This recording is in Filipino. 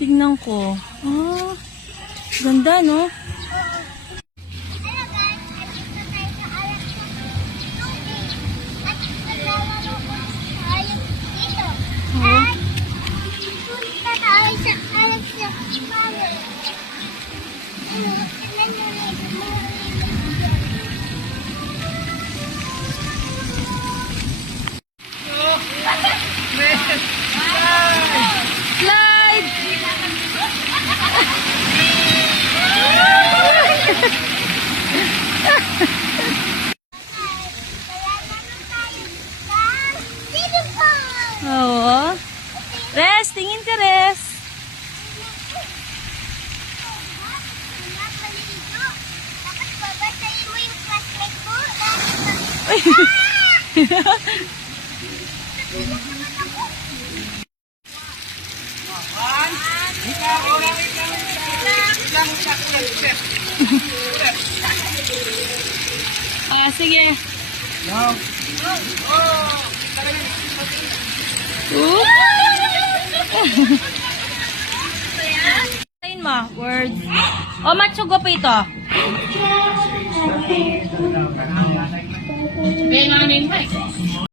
Tingnan ko. Ah, ganda, no? Slide! Oo. Res, tingin ka, Res. Ah, sige. Sayin mo, words. O, matsugo pa ito. May namin, Mike.